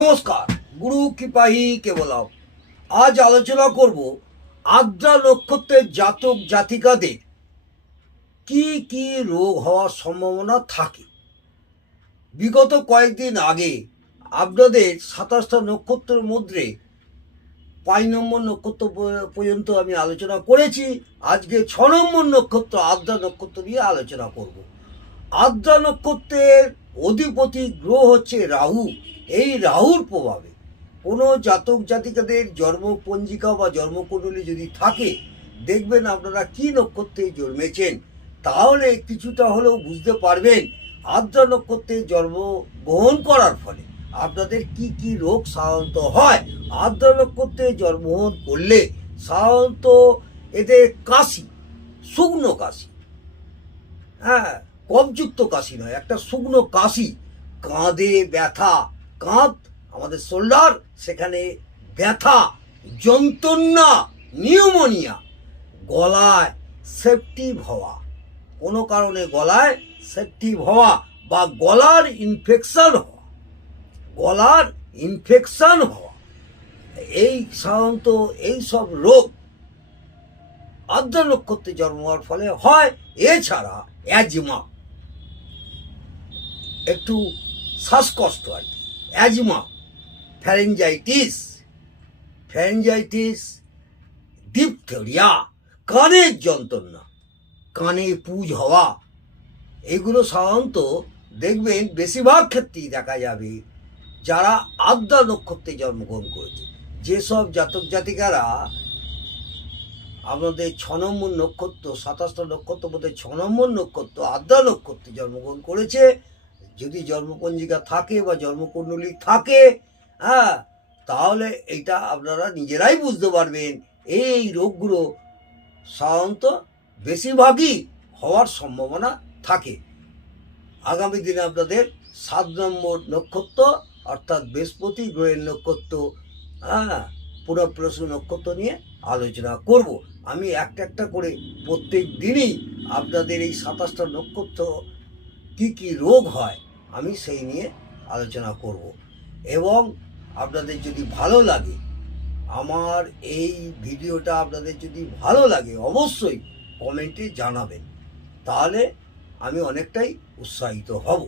নমস্কার, গুরু কৃপাহি কেবলাম। আজ আলোচনা করব আদ্রা নক্ষত্রের জাতক জাতিকাদের কি কি রোগ হওয়ার সম্ভাবনা থাকে। বিগত কয়েকদিন আগে আপনাদের 27টা নক্ষত্রের মধ্যে 5 নম্বর নক্ষত্র পর্যন্ত আমি আলোচনা করেছি। আজকে 6 নম্বর নক্ষত্র আদ্রা নক্ষত্র নিয়ে আলোচনা করব। আদ্রা নক্ষত্রের অধিপতি গ্রহ হচ্ছে রাহু। এই রাহুর প্রভাবে কোনো জাতক জাতিকাদের জন্মপঞ্জিকা বা জন্মকুণ্ডলী যদি থাকে, দেখবেন আপনারা কি নক্ষত্রে জন্মেছেন, তাহলে কিছুটা হলেও বুঝতে পারবেন আদ্রা নক্ষত্রে জন্মগ্রহণ করার ফলে আপনাদের কি কি রোগ সাধারণত হয়। আদ্রা নক্ষত্রে জন্মগ্রহণ করলে সাধারণত এদের কাশি, শুকনো কাশি, হ্যাঁ, কফযুক্ত কাশি নয়, একটা শুকনো কাশি, কাঁধে ব্যথা, কাঁধ আমাদের শোল্ডার, সেখানে ব্যথা, যন্ত্রণা, নিউমোনিয়া, গলায় সেপটিভ হওয়া, কোনো কারণে গলায় সেপটিভ হওয়া বা গলার ইনফেকশন হওয়া, গলার ইনফেকশন হওয়া, এই সাধারণত এইসব রোগ আদ্রা নক্ষত্রে জন্ম হওয়ার ফলে হয়। এছাড়া অ্যাজমা, একটু শ্বাসকষ্ট আর কি, অ্যাজমা, ফ্যারেঞ্জাইটিস, ডিপথেরিয়া, কানের যন্ত্রণা, কানে পুজ হওয়া, এগুলো সাধারণত দেখবেন বেশিরভাগ ক্ষেত্রেই দেখা যাবে যারা আদ্রা নক্ষত্রে জন্মগ্রহণ করেছে। যেসব জাতক জাতিকারা আমাদের 6 নম্বর নক্ষত্র, 27টা নক্ষত্র মধ্যে 6 নম্বর নক্ষত্র আদ্রা নক্ষত্রে জন্মগ্রহণ করেছে, যদি জন্মপঞ্জিকা থাকে বা জন্মকুণ্ডলী থাকে, হ্যাঁ, তাহলে এটা আপনারা নিজেরাই বুঝতে পারবেন এই রোগগুলো সাধারণত বেশিরভাগই হওয়ার সম্ভাবনা থাকে। আগামী দিনে আপনাদের 7 নম্বর নক্ষত্র অর্থাৎ বৃহস্পতি গ্রহের নক্ষত্র, হ্যাঁ, পুনঃপ্রসূ নক্ষত্র নিয়ে আলোচনা করব। আমি একটা একটা করে প্রত্যেক দিনই আপনাদের এই 27টা নক্ষত্র কি কি রোগ হয় আমি সেই নিয়ে আলোচনা করব। এবং আপনাদের যদি ভালো লাগে, আমার এই ভিডিওটা আপনাদের যদি ভালো লাগে, অবশ্যই কমেন্টে জানাবেন, তাহলে আমি অনেকটাই উৎসাহিত হব।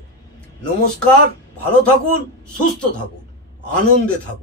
নমস্কার, ভালো থাকুন, সুস্থ থাকুন, আনন্দে থাকুন।